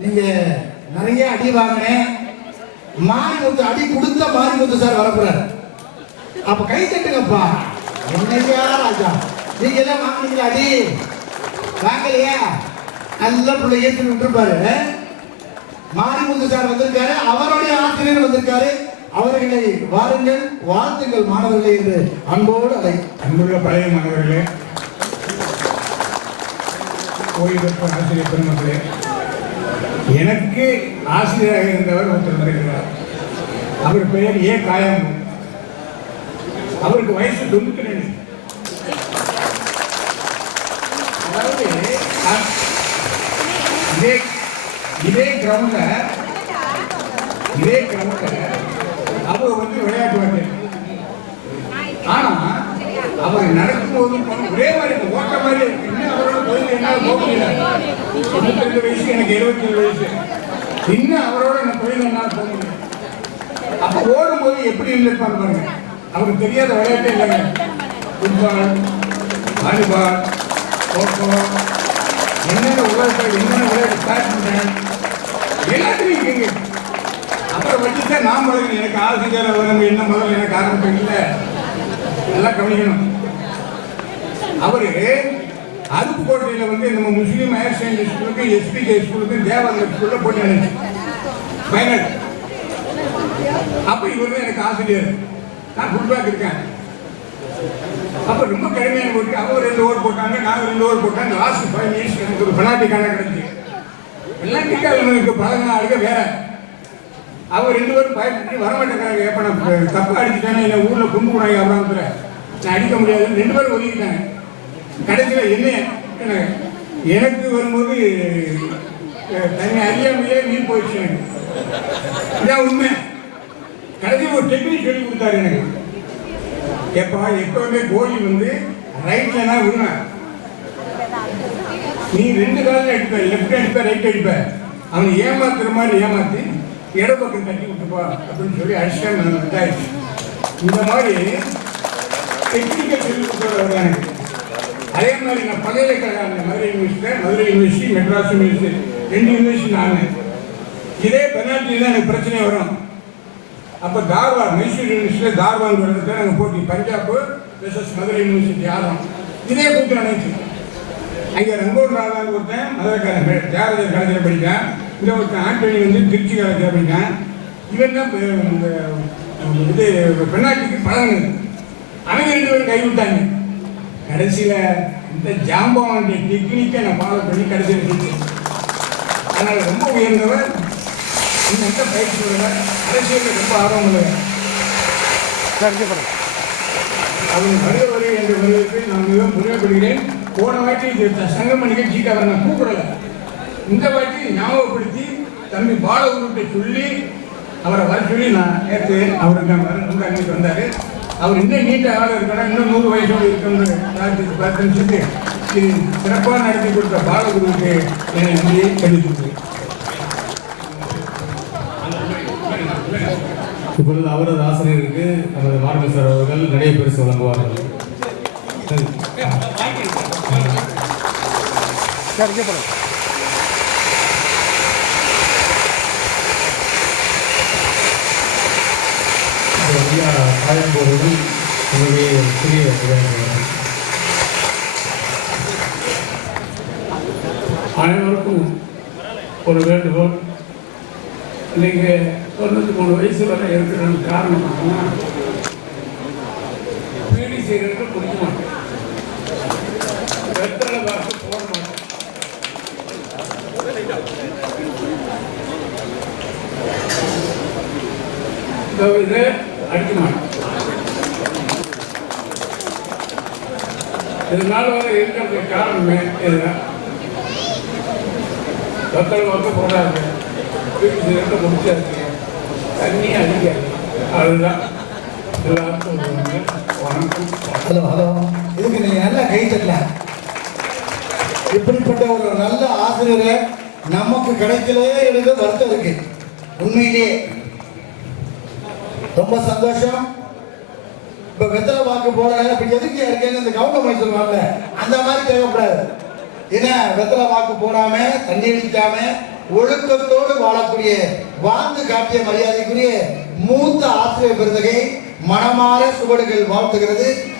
நீங்க நிறைய அடி வாங்கினேன். மாரிமுத்து அடி கொடுத்த மாரிமுத்து சார் வரப்போறாரு. அப்ப கை தட்டுங்கப்பா. என்னையா ராஜா, நீங்க எல்லாம் வாங்கினீங்களா? அடி வாங்கலையா? நல்ல பிள்ளை ஏற்றி விட்டுருப்பாரு. மாரிமுத்து சார் வந்திருக்காரு, அவருடைய ஆசிரியர் வந்திருக்காரு. அவர்களை வாருங்கள், வாழ்த்துங்கள் மாணவர்களே என்று அன்போடு அடை. அன்புள்ள பழைய மாணவர்களே, ஓய்வு பெற்ற ஆசிரியர் பெருமக்களே, எனக்கு ஆசிரியராக இருந்தவர் ஒருத்தர் வந்திருக்கிறார். அவர் பெயர் ஏ காயம். அவருக்கு வயசு 92. அதாவது இதே கிரவுண்ட்ல அவர் வந்து விளையாட்டு வாத்தியார். ஆனா அவர் நடக்கும்போது ஒரே மாதிரி ஓட்ட மாதிரி இருக்கு. இன்னும் அவரோட தொழில் என்னால் போக முடியல. 92 வயசு, எனக்கு 77 வயசு. இன்னும் அவரோட தொழில் என்னால் போக முடியல. அப்ப ஓடும்போது எப்படி இருந்திருப்பாங்க பாருங்க. அவருக்கு தெரியாத விளையாட்டே இல்லைங்க. ஃபுட்பால், வாலிபால், கோகோ, என்னென்ன உலகத்தில் என்னென்ன விளையாட்டு பேட்மிண்டன் எல்லாத்துலையும் இருக்குங்க. அப்புறம் வச்சுதான் நான் பழகினேன். எனக்கு ஆசிரியர் நம்ம என்ன முதல்ல எனக்கு ஆரம்பிக்க இல்லை. நல்லா கவனிக்கணும். அவரு அருப்புக்கோட்டையில் வந்து நம்ம முஸ்லீம் ஹையர் செகண்டரி ஸ்கூலுக்கு, எஸ்பிகே ஸ்கூலுக்கு, தேவாலய ஸ்கூல்ல போட்டி நடந்துச்சு ஃபைனல். அப்ப இவர் எனக்கு ஆசிரியர், நான் ஃபுட்பேக் இருக்கேன். அப்ப ரொம்ப கடுமையான போட்டி. அவர் 2 ஓவர் போட்டாங்க, நாங்கள் 2 ஓவர் போட்டாங்க. லாஸ்ட் 5 மினிட்ஸ் எனக்கு ஒரு பெனால்டி காண கிடைச்சி. எல்லாம் டிக்காலுக்கு பழகின ஆளுங்க வேற. அவர் 2 பேரும் பயப்பட்டு வரமாட்டேங்கிறாங்க. எப்ப நான் தப்பா அடிச்சுட்டேன்னா என்ன ஊர்ல கொண்டு போனாங்க அப்புறத்துல நான் அடிக்க முடியாதுன்னு 2 பேரும் ஒதுக்கிட்டாங்க. கடைசியில் என்ன எனக்கு வரும்போது தனி அறியாமையே நீர் போயிடுச்சு. எனக்கு இதான் உண்மை. கடைசி ஒரு டெக்னிக் சொல்லி கொடுத்தாரு எனக்கு. எப்பவுமே கோலி வந்து ரைட்லனா விடுவேன். நீ 2 காலில் அடிப்ப, லெஃப்ட் அடிப்ப, ரைட் அடிப்ப. அவனை ஏமாத்துற மாதிரி ஏமாத்தி இடப்பக்கம் தட்டி விட்டுப்பா அப்படின்னு சொல்லி அடிச்சுட்டேன். இதாயிடுச்சு. இந்த மாதிரி டெக்னிக்கல் சொல்லி கொடுத்தவர் எனக்கு. அதே மாதிரி நான் பல்கலைக்கழகம் Madurai university, Madras university 2 university நான். இதே பெனால்ட்டி தான் எனக்கு பிரச்சனை வரும். அப்போ தார்வாட், மைசூர் யூனிவர்சிட்டியில் தார்வாட் வரதுக்கு நாங்கள் போட்டி பஞ்சாப் வெர்சஸ் மதுரை யூனிவர்சிட்டி ஆடுறோம். இதே கூட்டு நினைச்சு அங்கே ரங்கோட் ராதான்னு ஒருத்தன் மதுரைக்காரன் தியாகராஜர் காலேஜில் படித்தான். இந்த ஒருத்தன் ஆண்டனி வந்து திருச்சி காலேஜில் படித்தான். இவன் தான் இது பெண்ணாட்டிக்கு பழகுனது. அவங்க 2 பேரும் கைவிட்டாங்க. கடைசியில் இந்த ஜாம்பவானுடைய டெக்னிக்கை நான் ஃபாலோ பண்ணி கடைசியில் இருந்துச்சு. அதனால் ரொம்ப உயர்ந்தவர். இந்த பயிற்சி அரசியலில் ரொம்ப ஆர்வம் உள்ளவர். அவங்க வருகை என்ற வருவதற்கு நான் மிகவும் பெருமைப்படுகிறேன். போன வாட்டி சங்கம நிகழ்ச்சிக்கு அவரை நான் கூப்பிடல. இந்த வாட்டி ஞாபகப்படுத்தி தம்பி பாலகுருட்டை சொல்லி அவரை வர சொல்லி நான் நேற்று அவருக்கு அன்னைக்கு வந்தார். அவர் இன்னும் நீண்ட ஆள் இருக்கணும், இன்னும் 100 வயசோடு இருக்கணும்னு பார்த்தேன்னு சொல்லி இது சிறப்பாக நடத்தி கொடுத்த பாலகுருவுக்கு என்னை நன்றியை தெரிவித்துக்கிறேன். இப்பொழுது அவரது ஆசிரியருக்கு நமது மாணவ சார் அவர்கள் நிறைய பரிசு வழங்குவார்கள். ஐயா காயம்போர்கள் உங்களுடைய சிறிய அனைவருக்கும் ஒரு வேண்டுகோள். நீங்கள் 93 வயசு வரை இருக்கிறது காரணம்னா பீடி சிகரெட்டு குடிக்க மாட்டேன், வெத்தலை பாக்கு போட மாட்டேன். இதை அடிக்க மாட்டேன். இதனால வர இருக்கிறதுக்கு காரணமே இதுதான். வெத்தலை பாக்கு போடாது, பீடி சிகரெட்டை முடிச்சாச்சு, தண்ணி அடிக்காது. அதுதான் எல்லாருக்கும் வணக்கம். ஹலோ, இதுக்கு நீங்க நல்லா கை தட்டலாம். இப்படிப்பட்ட ஒரு நல்ல ஆசிரியரை நமக்கு கிடைக்கலே எனக்கு வருத்தம் இருக்கு. உண்மையிலேயே ரொம்ப சந்தோஷம். இப்ப வெத்தலை வாக்கு போட இப்ப எதுக்கு இருக்கேன்னு இந்த கவுண்டமணி சொல்லுவாங்கல்ல, அந்த மாதிரி தேவைப்படாது. ஏன்னா வெத்தலை வாக்கு போடாம, தண்ணி அடிக்காம, ஒழுக்கத்தோடு வாழக்கூடிய வாழ்ந்து காட்டிய மரியாதைக்குரிய மூத்த ஆசிரியர் பெருந்தகை மனமாற சுவடுகள் வாழ்த்துகிறது.